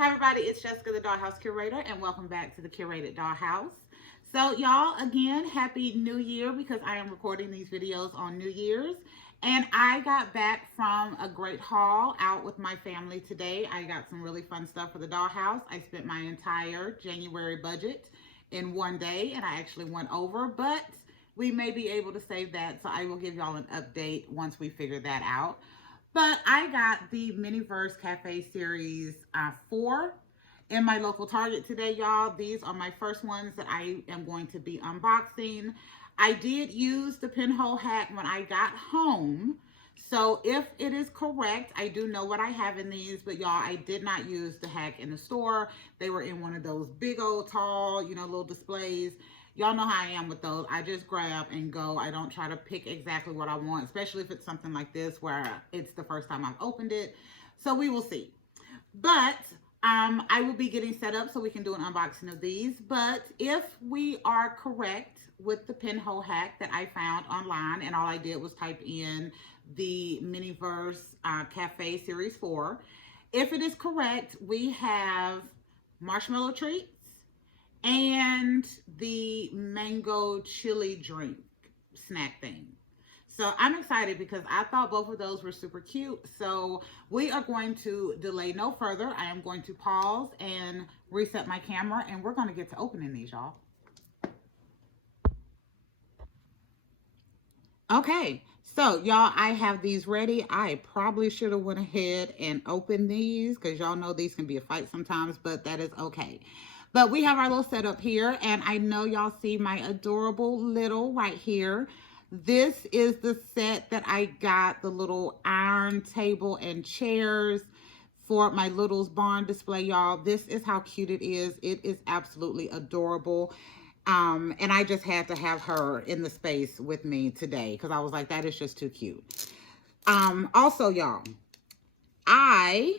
Hi everybody, it's Jessica, the Dollhouse Curator, and welcome back to the Curated Dollhouse. So y'all, again, Happy New Year, because I am recording these videos on New Year's. And I got back from a great haul out with my family today. I got some really fun stuff for the Dollhouse. I spent my entire January budget in one day, and I actually went over, but we may be able to save that, so I will give y'all an update once we figure that out. But I got the Miniverse Cafe Series 4 in my local Target today, y'all. These are my first ones that I am going to be unboxing. I did use the pinhole hack when I got home. So if it is correct, I do know what I have in these, but y'all, I did not use the hack in the store. They were in one of those big old tall, little displays. Y'all know how I am with those. I just grab and go. I don't try to pick exactly what I want, especially if it's something like this where it's the first time I've opened it. So we will see. But I will be getting set up so we can do an unboxing of these. But if we are correct with the pinhole hack that I found online, and all I did was type in the Miniverse Cafe Series 4. If it is correct, we have marshmallow treats and the mango chili drink snack thing. So I'm excited because I thought both of those were super cute. So we are going to delay no further. I am going to pause and reset my camera, and we're going to get to opening these, y'all. Okay, so y'all, I have these ready. I probably should have went ahead and opened these because y'all know these can be a fight sometimes, but that is okay. But we have our little setup here, and I know y'all see my adorable little right here. This is the set that I got, the little iron table and chairs for my Little's barn display, y'all. This is how cute it is. It is absolutely adorable. And I just had to have her in the space with me today because I was like, that is just too cute. Also, y'all, I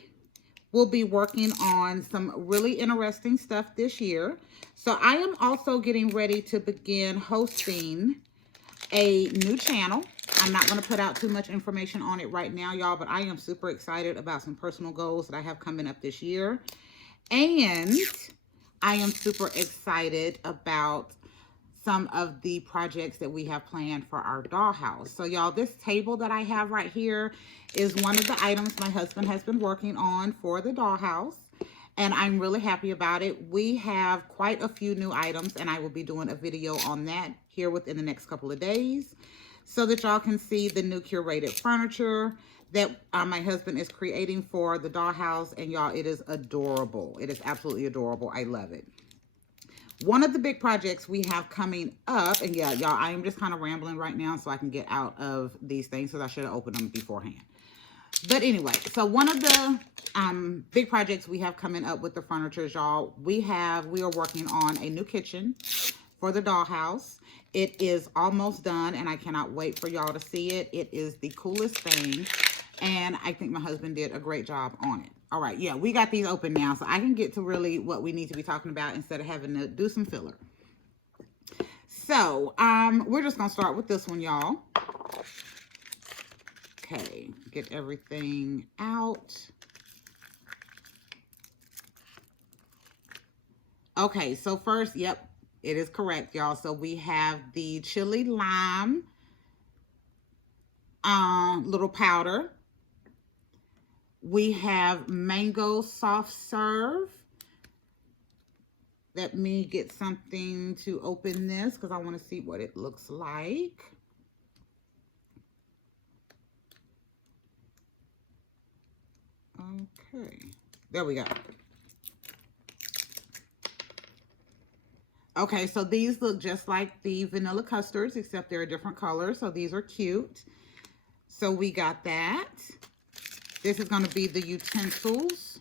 will be working on some really interesting stuff this year. So I am also getting ready to begin hosting a new channel. I'm not going to put out too much information on it right now, y'all, but I am super excited about some personal goals that I have coming up this year. And I am super excited about some of the projects that we have planned for our dollhouse. So y'all, this table that I have right here is one of the items my husband has been working on for the dollhouse, and I'm really happy about it. We have quite a few new items, and I will be doing a video on that here within the next couple of days so that y'all can see the new curated furniture that my husband is creating for the dollhouse. And y'all, it is adorable. It is absolutely adorable. I love it. One of the big projects we have coming up, and yeah, y'all, I am just kind of rambling right now so I can get out of these things because I should have opened them beforehand. But anyway, so one of the big projects we have coming up with the furniture, y'all, we are working on a new kitchen for the dollhouse. It is almost done, and I cannot wait for y'all to see it. It is the coolest thing, and I think my husband did a great job on it. All right, yeah, we got these open now, so I can get to really what we need to be talking about instead of having to do some filler. So, we're just going to start with this one, y'all. Okay, get everything out. Okay, so first, yep, it is correct, y'all. So we have the chili lime little powder. We have mango soft serve. Let me get something to open this because I want to see what it looks like. Okay, there we go. Okay, so these look just like the vanilla custards, except they're a different color. So these are cute. So we got that. This is going to be the utensils.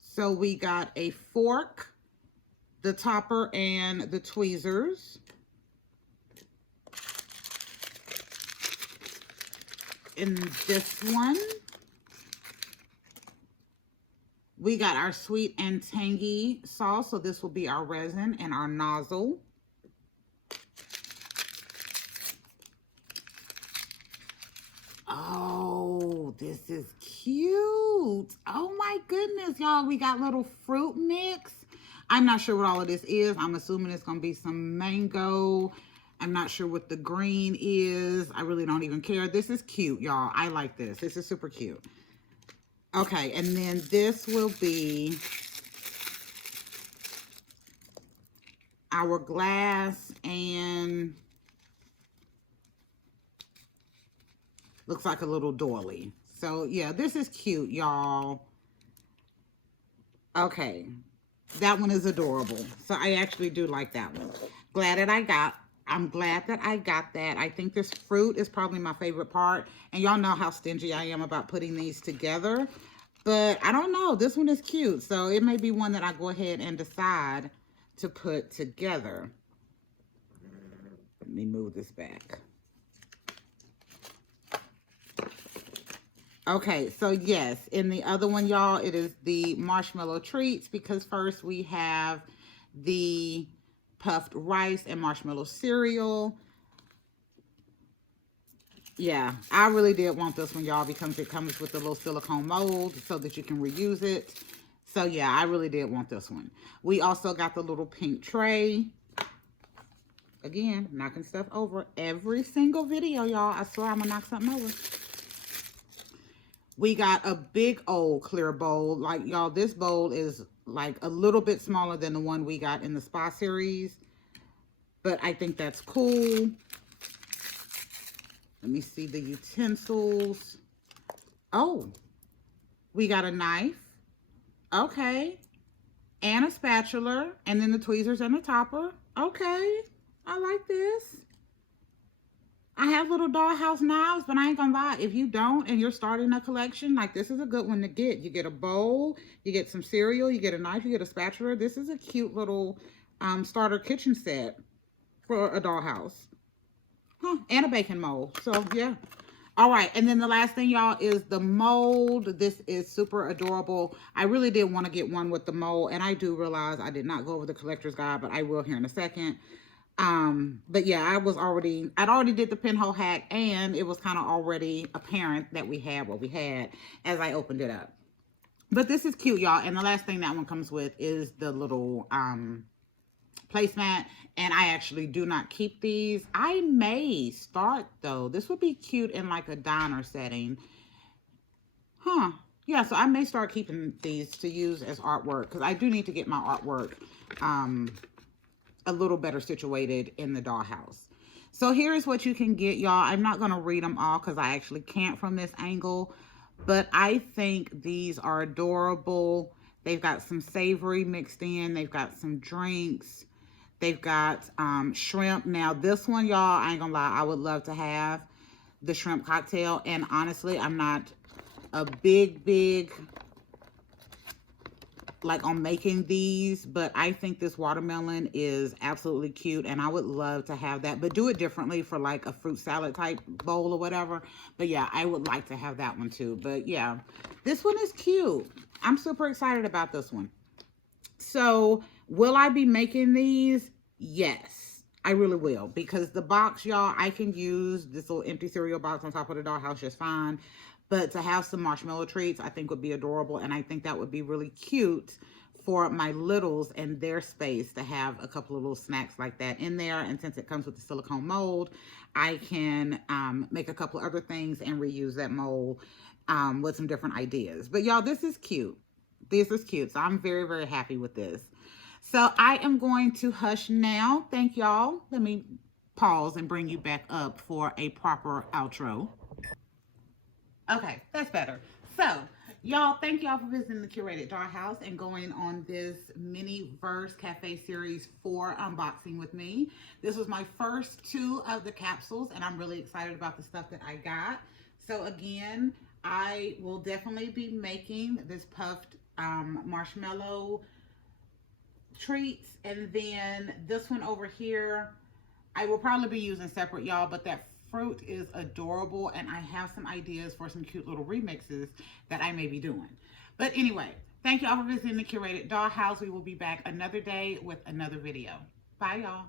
So we got a fork, the topper, and the tweezers. In this one, we got our sweet and tangy sauce. So this will be our resin and our nozzle. Oh, Oh, this is cute. Oh my goodness, y'all. We got little fruit mix. I'm not sure what all of this is. I'm assuming it's going to be some mango. I'm not sure what the green is. I really don't even care. This is cute, y'all. I like this. This is super cute. Okay, and then this will be our glass and looks like a little doily. So yeah, this is cute, y'all. Okay, that one is adorable. So I actually do like that one. I'm glad that I got that. I think this fruit is probably my favorite part. And y'all know how stingy I am about putting these together. But I don't know. This one is cute. So it may be one that I go ahead and decide to put together. Let me move this back. Okay, so yes, in the other one, y'all, it is the marshmallow treats because first we have the puffed rice and marshmallow cereal. Yeah, I really did want this one, y'all, because it comes with a little silicone mold so that you can reuse it. So yeah, I really did want this one. We also got the little pink tray. Again, knocking stuff over every single video, y'all. I swear I'm gonna knock something over. We got a big old clear bowl. Like, y'all, this bowl is like a little bit smaller than the one we got in the spa series. But I think that's cool. Let me see the utensils. Oh, we got a knife. Okay. And a spatula. And then the tweezers and the topper. Okay. I like this. I have little dollhouse knives, but I ain't gonna lie. If you don't and you're starting a collection, like this is a good one to get. You get a bowl, you get some cereal, you get a knife, you get a spatula. This is a cute little starter kitchen set for a dollhouse. Huh, and a baking mold. So yeah. All right, and then the last thing, y'all, is the mold. This is super adorable. I really did want to get one with the mold, and I do realize I did not go over the collector's guide, but I will here in a second. But yeah, I'd already did the pinhole hack, and it was kind of already apparent that we had what we had as I opened it up. But this is cute, y'all. And the last thing that one comes with is the little placemat. And I actually do not keep these. I may start though. This would be cute in like a diner setting. Huh. Yeah, so I may start keeping these to use as artwork because I do need to get my artwork a little better situated in the dollhouse. So here's what you can get, y'all. I'm not going to read them all because I actually can't from this angle, but I think these are adorable. They've got some savory mixed in. They've got some drinks. They've got shrimp. Now this one, y'all, I ain't gonna lie, I would love to have the shrimp cocktail. And honestly, I'm not a big like on making these, but I think this watermelon is absolutely cute and I would love to have that, but do it differently for like a fruit salad type bowl or whatever. But yeah, I would like to have that one too. But yeah, this one is cute. I'm super excited about this one. So will I be making these? Yes, I really will, because the box, y'all, I can use this little empty cereal box on top of the dollhouse just fine. But to have some marshmallow treats, I think would be adorable. And I think that would be really cute for my littles and their space to have a couple of little snacks like that in there. And since it comes with the silicone mold, I can make a couple other things and reuse that mold with some different ideas. But y'all, this is cute. This is cute. So I'm very happy with this. So I am going to hush now. Thank y'all. Let me pause and bring you back up for a proper outro. Okay, that's better. So, y'all, thank y'all for visiting the Curated Dollhouse and going on this Miniverse Cafe Series 4 unboxing with me. This was my first 2 of the capsules, and I'm really excited about the stuff that I got. So, again, I will definitely be making this puffed marshmallow treats, and then this one over here, I will probably be using separate, y'all, but that fruit is adorable, and I have some ideas for some cute little remixes that I may be doing. But anyway, thank y'all for visiting the Curated Dollhouse. We will be back another day with another video. Bye, y'all.